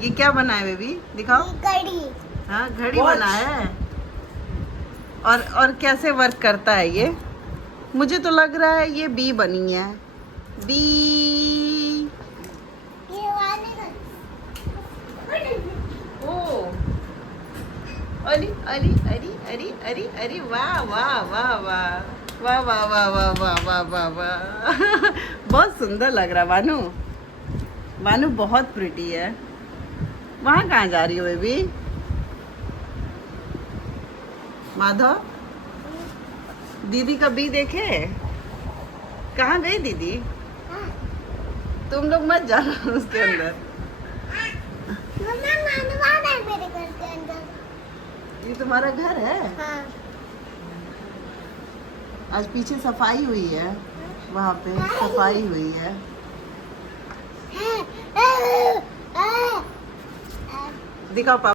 ये क्या बना है बेबी, दिखाओ। घड़ी। हाँ घड़ी बना है। और कैसे वर्क करता है ये? मुझे तो लग रहा है ये बी बनी है। बी। ये वाले ओ अरे अरे अरे अरे अरे अरे वाह वाह वाह वाह वाह वाह वाह वाह वाह वाह वाह वाह बहुत सुंदर लग रहा बानू। बानू बहुत प्रिटी है। वहाँ कहाँ जा रही हो बेबी? माधव, दीदी का बी देखे? कहाँ गई दीदी? तुम लोग मत जाना उसके अंदर। मम्मा मानवान है मेरे घर के अंदर। ये तुम्हारा घर है? हाँ। आज पीछे सफाई हुई है, वहाँ पे सफाई हुई है। दिखाओ पापा।